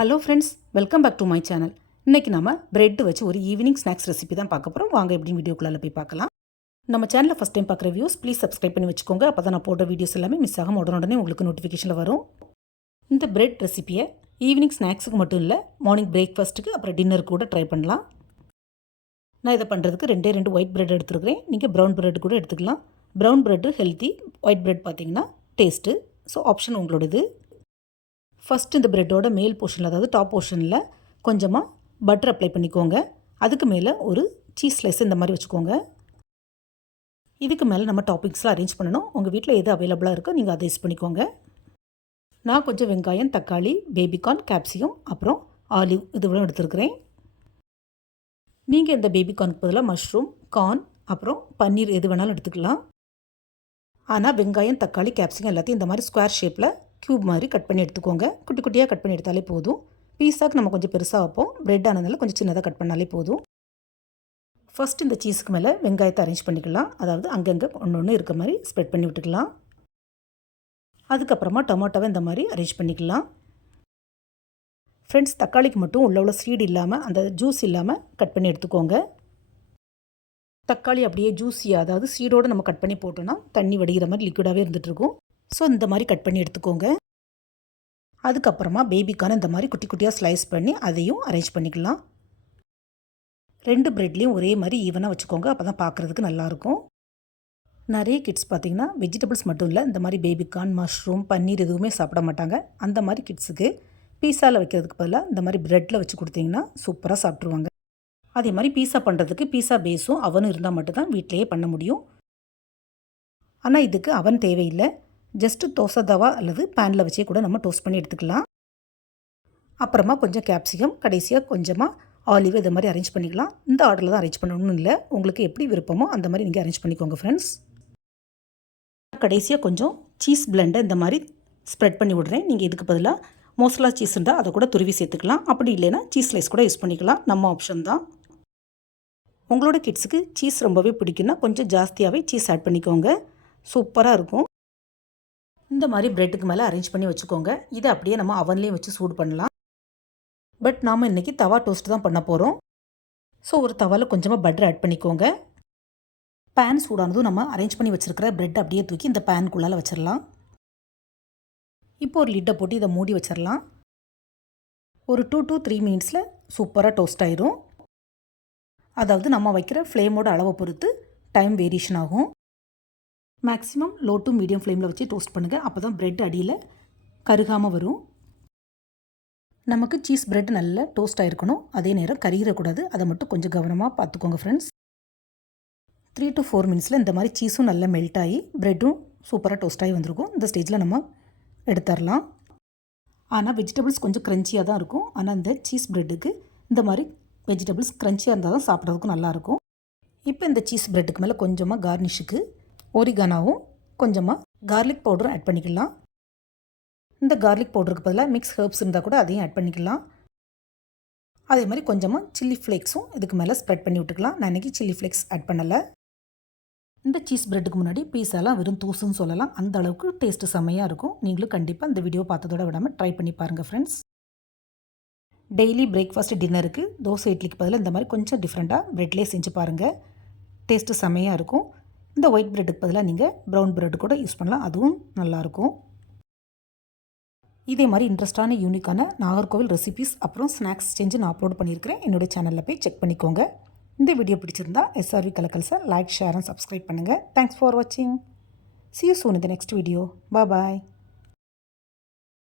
Hello friends welcome back to my channel இன்றைக்கி நம்ம bread வச்சு ஒரு ஈவினிங் ஸ்நாக்ஸ் ரெசிபி தான் பார்க்க போகிறோம் வாங்க எப்படி வீடியோக்குள்ளே போய் பார்க்கலாம். நம்ம சேனலில் ஃபஸ்ட் டைம் பார்க்குற வியூஸ் ப்ளீஸ் சப்ஸ்கிரைப் பண்ணி வச்சுக்கோங்க. அப்போ தான் நான் போடுற வீடியோஸ் எல்லாமே மிஸ் ஆகும் உடனே உங்களுக்கு நோட்டிஃபிகேஷனில் வரும். இந்த பிரெட் ரெசிபியை ஈவினிங் ஸ்நாக்ஸுக்கு மட்டும் இல்லை மார்னிங் பிரேக்ஃபாஸ்ட்டுக்கு அப்புறம் டின்னருக்கு கூட ட்ரை பண்ணலாம். நான் இதை பண்ணுறதுக்கு ரெண்டே ரெண்டு ஒயிட் பிரெட் எடுத்துருக்கிறேன். நீங்கள் ப்ரௌன் பிரெட் கூட எடுத்துக்கலாம். Brown bread healthy white bread பார்த்தீங்கன்னா டேஸ்ட்டு ஸோ ஆப்ஷன் உங்களோடது ஃபஸ்ட் இந்த ப்ரெட்டோட மேல் போர்ஷனில் அதாவது டாப் போர்ஷனில் கொஞ்சமாக பட்டர் அப்ளை பண்ணிக்கோங்க. அதுக்கு மேலே ஒரு சீஸ் ஸ்லைஸ் இந்த மாதிரி வச்சுக்கோங்க. இதுக்கு மேலே நம்ம டாப்பிங்ஸ்லாம் அரேஞ்ச் பண்ணணும். உங்கள் வீட்டில் எது அவைலபிளாக இருக்கோ நீங்கள் அதை யூஸ் பண்ணிக்கோங்க. நான் கொஞ்சம் வெங்காயம் தக்காளி பேபிகார்ன் கேப்சியம் அப்புறம் ஆலிவ் இதுவெல்லாம் எடுத்துருக்கிறேன். நீங்கள் இந்த பேபிகார்னுக்கு பதிலாக மஷ்ரூம் கார்ன் அப்புறம் பன்னீர் எது வேணாலும் எடுத்துக்கலாம். ஆனால் வெங்காயம் தக்காளி கேப்சிகம் எல்லாத்தையும் இந்த மாதிரி ஸ்கொயர் ஷேப்பில் க்யூப் மாதிரி கட் பண்ணி எடுத்துக்கோங்க. குட்டி குட்டியாக கட் பண்ணி எடுத்தாலே போதும். பீஸாக்கு நம்ம கொஞ்சம் பெருசாக வைப்போம். பிரெட் ஆனதால் கொஞ்சம் சின்னதாக கட் பண்ணாலே போதும். ஃபஸ்ட் இந்த சீஸுக்கு மேலே வெங்காயத்தை அரேஞ்ச் பண்ணிக்கலாம். அதாவது அங்கங்கே ஒன்று ஒன்று இருக்க மாதிரி ஸ்ப்ரெட் பண்ணி விட்டுக்கலாம். அதுக்கப்புறமா டொமேட்டோவை இந்த மாதிரி அரேஞ்ச் பண்ணிக்கலாம். ஃப்ரெண்ட்ஸ் தக்காளிக்கு மட்டும் உள்ள உள்ள சீடு இல்லாமல் அந்த ஜூஸ் இல்லாமல் கட் பண்ணி எடுத்துக்கோங்க. தக்காளி அப்படியே ஜூஸியாக அதாவது சீடோடு நம்ம கட் பண்ணி போட்டோன்னா தண்ணி வடிகிற மாதிரி லிக்விடாகவே இருந்துகிட்ருக்கும் ஸோ இந்த மாதிரி கட் பண்ணி எடுத்துக்கோங்க. அதுக்கப்புறமா பேபிக்கான இந்த மாதிரி குட்டி குட்டியாக ஸ்லைஸ் பண்ணி அதையும் அரேஞ்ச் பண்ணிக்கலாம். ரெண்டு ப்ரெட்லேயும் ஒரே மாதிரி ஈவனாக வச்சுக்கோங்க. அப்போ தான் பார்க்குறதுக்கு நல்லாயிருக்கும். நிறைய கிட்ஸ் பார்த்திங்கன்னா வெஜிடபிள்ஸ் மட்டும் இல்லை இந்த மாதிரி பேபிகார்ன் மஷ்ரூம் பன்னீர் எதுவுமே சாப்பிட மாட்டாங்க. அந்த மாதிரி கிட்ஸுக்கு பீஸாவில் வைக்கிறதுக்கு பதிலாக இந்த மாதிரி ப்ரெட்டில் வச்சு கொடுத்தீங்கன்னா சூப்பராக சாப்பிட்ருவாங்க அதே மாதிரி பீஸா பண்ணுறதுக்கு பீஸா பேஸும் அவனும் இருந்தால் மட்டும்தான் வீட்டிலையே பண்ண முடியும். ஆனால் இதுக்கு அவன் தேவையில்லை. ஜஸ்ட்டு தோசை தவா அல்லது பேனில் வச்சே கூட நம்ம டோஸ்ட் பண்ணி எடுத்துக்கலாம். அப்புறமா கொஞ்சம் கேப்சிகம் கடைசியாக கொஞ்சமாக ஆலிவ் இது மாதிரி அரேஞ்ச் பண்ணிக்கலாம். இந்த ஆர்டரில் தான் அரேஞ்ச் பண்ணணும்னு இல்லை. உங்களுக்கு எப்படி விருப்பமோ அந்த மாதிரி நீங்கள் அரேஞ்ச் பண்ணிக்கோங்க ஃப்ரெண்ட்ஸ் கடைசியாக கொஞ்சம் சீஸ் பிளெண்டை இந்த மாதிரி ஸ்ப்ரெட் பண்ணி விடுறேன். நீங்கள் இதுக்கு பதிலாக மோசலா சீஸ் இருந்தால் அதை கூட துருவி சேர்த்துக்கலாம். அப்படி இல்லைன்னா சீஸ் ஸ்லைஸ் கூட யூஸ் பண்ணிக்கலாம். நம்ம ஆப்ஷன் தான். உங்களோட கிட்ஸுக்கு சீஸ் ரொம்பவே பிடிக்குன்னா கொஞ்சம் ஜாஸ்தியாகவே சீஸ் ஆட் பண்ணிக்கோங்க. சூப்பராக இருக்கும். இந்த மாதிரி ப்ரெட்டுக்கு மேலே அரேஞ்ச் பண்ணி வச்சுக்கோங்க. இதை அப்படியே நம்ம அவன்லேயும் வச்சு சூடு பண்ணலாம். பட் நாம் இன்றைக்கி தவா டோஸ்ட் தான் பண்ண போகிறோம் ஸோ ஒரு தவாவில் கொஞ்சமாக பட்டர் ஆட் பண்ணிக்கோங்க. பேன் சூடானதும் நம்ம அரேஞ்ச் பண்ணி வச்சுருக்கிற ப்ரெட் அப்படியே தூக்கி இந்த பேனுக்குள்ளால் வச்சிடலாம் இப்போ ஒரு லிட்டை போட்டு இதை மூடி வச்சிடலாம் ஒரு டூ டூ த்ரீ மினிட்ஸில் சூப்பராக டோஸ்ட் ஆயிரும். அதாவது நம்ம வைக்கிற ஃப்ளேமோட அளவை பொறுத்து டைம் வேரியேஷன் ஆகும். மேக்ஸிமம் லோ டு மீடியம் ஃப்ளேமில் வச்சு டோஸ்ட் பண்ணுங்கள் அப்போ தான் ப்ரெட் அடியில் கருகாமல் வரும். நமக்கு சீஸ் ப்ரெட் நல்லா டோஸ்ட் ஆகிருக்கணும் அதே நேரம் கருகிடக்கூடாது. அதை மட்டும் கொஞ்சம் கவனமாக பார்த்துக்கோங்க ஃப்ரெண்ட்ஸ் த்ரீ டு ஃபோர் மினிட்ஸில் இந்த மாதிரி சீஸும் நல்லா மெல்ட் ஆகி ப்ரெட்டும் சூப்பராக டோஸ்ட் ஆகி வந்திருக்கும். இந்த ஸ்டேஜில் நம்ம எடுத்துடலாம். ஆனால் வெஜிடபிள்ஸ் கொஞ்சம் க்ரன்ச்சியாக தான் இருக்கும். ஆனால் இந்த சீஸ் ப்ரெட்டுக்கு இந்த மாதிரி வெஜிடபிள்ஸ் க்ரன்ச்சியாக இருந்தால் தான் சாப்பிட்றதுக்கும் நல்லாயிருக்கும் இப்போ இந்த சீஸ் ப்ரெட்டுக்கு மேலே கொஞ்சமாக கார்னிஷுக்கு ஒரிகானாவும் கொஞ்சமாக கார்லிக் பவுடரும் ஆட் பண்ணிக்கலாம். இந்த கார்லிக் பவுடருக்கு பதிலாக மிக்ஸ் ஹர்ப்ஸ் இருந்தால் கூட அதையும் ஆட் பண்ணிக்கலாம். அதே மாதிரி கொஞ்சமாக சில்லி ஃப்ளேக்ஸும் இதுக்கு மேலே ஸ்ப்ரெட் பண்ணி விட்டுக்கலாம். நான் இன்றைக்கி சில்லி ஃப்ளேக்ஸ் ஆட் பண்ணலை. இந்த சீஸ் ப்ரெட்டுக்கு முன்னாடி பீஸாலாம் வெறும் தூசுன்னு சொல்லலாம். அந்த அளவுக்கு டேஸ்ட்டு செம்மையாக இருக்கும். நீங்களும் கண்டிப்பாக இந்த வீடியோ பார்த்ததோட விடாமல் ட்ரை பண்ணி பாருங்கள் ஃப்ரெண்ட்ஸ் டெய்லி பிரேக்ஃபாஸ்ட் டின்னருக்கு தோசை இட்லிக்கு பதிலாக இந்த மாதிரி கொஞ்சம் டிஃப்ரெண்ட்டாக ப்ரெட்லேயே செஞ்சு பாருங்கள் டேஸ்ட்டு செம்மையாக இருக்கும். இந்த ஒயிட் ப்ரெட்டுக்கு பதிலாக நீங்கள் ப்ரௌன் ப்ரெட் கூட யூஸ் பண்ணலாம். அதுவும் நல்லாயிருக்கும். இதே மாதிரி இன்ட்ரெஸ்டான யூனிக்கான நாகர்கோவில் ரெசிபிஸ் அப்புறம் ஸ்நாக்ஸ் செஞ்சு நான் அப்லோட் பண்ணியிருக்கிறேன். என்னுடைய சேனலில் போய் செக் பண்ணிக்கோங்க. இந்த வீடியோ பிடிச்சிருந்தா எஸ்ஆர்வி கலக்கல்ஸை லைக் ஷேர் அண்ட் சப்ஸ்கிரைப் பண்ணுங்கள் தேங்க்ஸ் ஃபார் வாட்சிங் சி யூ சூன் இந்த நெக்ஸ்ட் வீடியோ பாய்